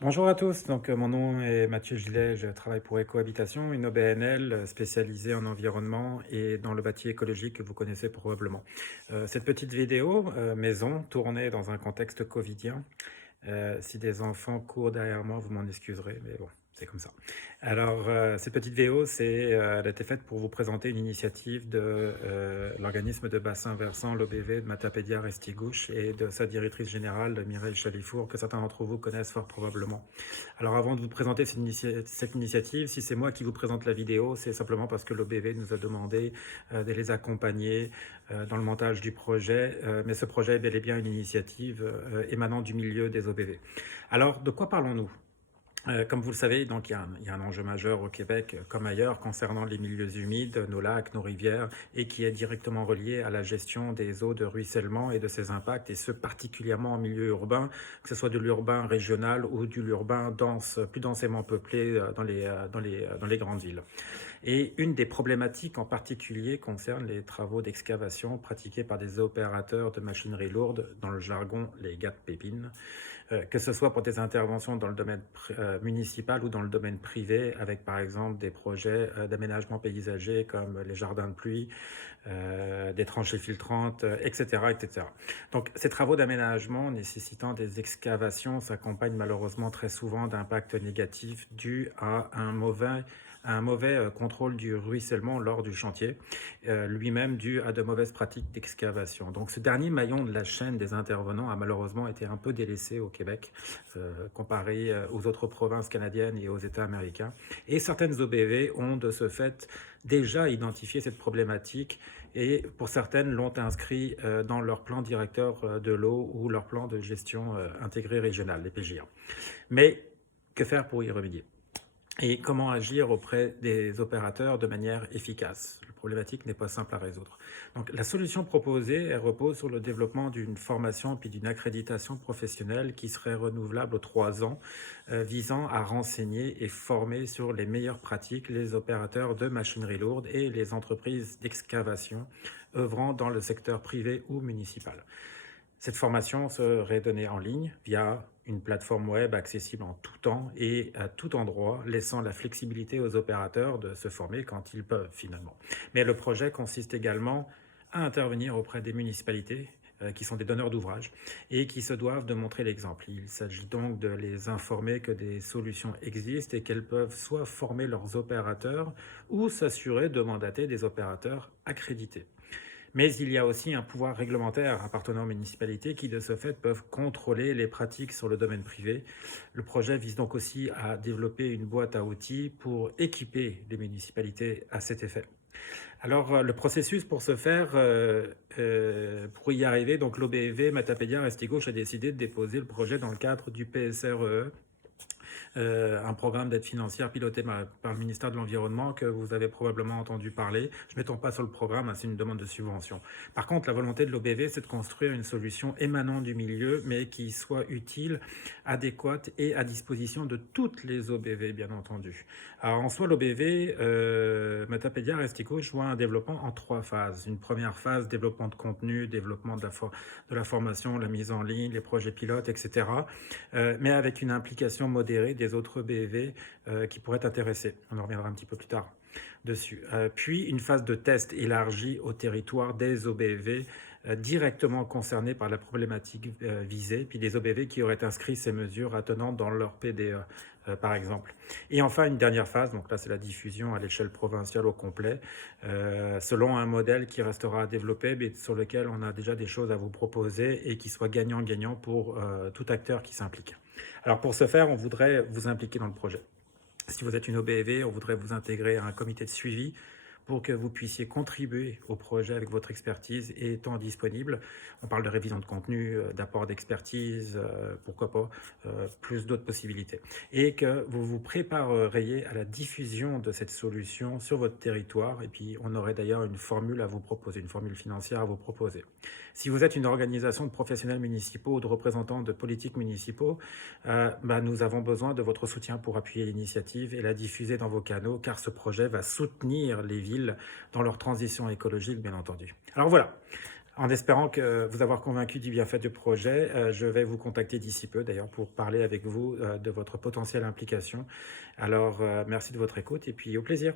Bonjour à tous, mon nom est Mathieu Gillet, je travaille pour Ecohabitation, une OBNL spécialisée en environnement et dans le bâti écologique que vous connaissez probablement. Cette petite vidéo maison tournée dans un contexte covidien. Si des enfants courent derrière moi, vous m'en excuserez, mais bon, c'est comme ça. Alors, cette petite vidéo, elle a été faite pour vous présenter une initiative de l'organisme de bassin versant, l'OBV, de Matapédia Restigouche, et de sa directrice générale, Mireille Chalifour, que certains d'entre vous connaissent fort probablement. Alors, avant de vous présenter cette initiative, si c'est moi qui vous présente la vidéo, c'est simplement parce que l'OBV nous a demandé de les accompagner dans le montage du projet, mais ce projet est bel et bien une initiative émanant du milieu des OBV. Alors, de quoi parlons-nous? Comme vous le savez, donc, il y a un enjeu majeur au Québec, comme ailleurs, concernant les milieux humides, nos lacs, nos rivières, et qui est directement relié à la gestion des eaux de ruissellement et de ses impacts, et ce particulièrement en milieu urbain, que ce soit de l'urbain régional ou de l'urbain dense, plus densément peuplé dans les grandes villes. Et une des problématiques en particulier concerne les travaux d'excavation pratiqués par des opérateurs de machinerie lourde, dans le jargon les gars de pépines, que ce soit pour des interventions dans le domaine municipal ou dans le domaine privé, avec par exemple des projets d'aménagement paysager comme les jardins de pluie, des tranchées filtrantes, etc., etc. Donc ces travaux d'aménagement nécessitant des excavations s'accompagnent malheureusement très souvent d'impacts négatifs dus à un mauvais contrôle du ruissellement lors du chantier, lui-même dû à de mauvaises pratiques d'excavation. Donc ce dernier maillon de la chaîne des intervenants a malheureusement été un peu délaissé au Québec, comparé aux autres provinces canadiennes et aux États américains. Et certaines OBV ont de ce fait déjà identifié cette problématique et pour certaines l'ont inscrit dans leur plan directeur de l'eau ou leur plan de gestion intégré régional, les PJA. Mais que faire pour y remédier? Et comment agir auprès des opérateurs de manière efficace? La problématique n'est pas simple à résoudre. Donc, la solution proposée, elle repose sur le développement d'une formation puis d'une accréditation professionnelle qui serait renouvelable aux 3 ans, visant à renseigner et former sur les meilleures pratiques les opérateurs de machinerie lourde et les entreprises d'excavation œuvrant dans le secteur privé ou municipal. Cette formation serait donnée en ligne via une plateforme web accessible en tout temps et à tout endroit, laissant la flexibilité aux opérateurs de se former quand ils peuvent finalement. Mais le projet consiste également à intervenir auprès des municipalités qui sont des donneurs d'ouvrages et qui se doivent de montrer l'exemple. Il s'agit donc de les informer que des solutions existent et qu'elles peuvent soit former leurs opérateurs ou s'assurer de mandater des opérateurs accrédités. Mais il y a aussi un pouvoir réglementaire appartenant aux municipalités qui, de ce fait, peuvent contrôler les pratiques sur le domaine privé. Le projet vise donc aussi à développer une boîte à outils pour équiper les municipalités à cet effet. Alors, le processus pour ce faire, pour y arriver, donc l'OBV, Matapédia, Restigouche a décidé de déposer le projet dans le cadre du PSRE, un programme d'aide financière piloté par le ministère de l'Environnement que vous avez probablement entendu parler. Je ne m'étends pas sur le programme, hein, c'est une demande de subvention. Par contre, la volonté de l'OBV, c'est de construire une solution émanant du milieu, mais qui soit utile, adéquate et à disposition de toutes les OBV, bien entendu. Alors, en soi, l'OBV, Matapédia Restigouche voit un développement en 3 phases. Une première phase, développement de contenu, développement de la formation, la mise en ligne, les projets pilotes, etc. Mais avec une implication modérée des autres BV qui pourraient intéresser. On en reviendra un petit peu plus tard dessus. Puis une phase de test élargie au territoire des OBV directement concernés par la problématique visée, puis des OBV qui auraient inscrit ces mesures attenantes dans leur PDE, par exemple. Et enfin, une dernière phase, donc là c'est la diffusion à l'échelle provinciale au complet, selon un modèle qui restera à développer, mais sur lequel on a déjà des choses à vous proposer et qui soit gagnant-gagnant pour tout acteur qui s'implique. Alors pour ce faire, on voudrait vous impliquer dans le projet. Si vous êtes une OBV, on voudrait vous intégrer à un comité de suivi pour que vous puissiez contribuer au projet avec votre expertise et étant disponible. On parle de révision de contenu, d'apport d'expertise, pourquoi pas, plus d'autres possibilités. Et que vous vous prépareriez à la diffusion de cette solution sur votre territoire. Et puis, on aurait d'ailleurs une formule à vous proposer, une formule financière à vous proposer. Si vous êtes une organisation de professionnels municipaux ou de représentants de politiques municipaux, nous avons besoin de votre soutien pour appuyer l'initiative et la diffuser dans vos canaux, car ce projet va soutenir les villes dans leur transition écologique, bien entendu. Alors voilà. En espérant que vous avoir convaincu du bienfait du projet, je vais vous contacter d'ici peu d'ailleurs pour parler avec vous de votre potentielle implication. Alors, merci de votre écoute et puis au plaisir.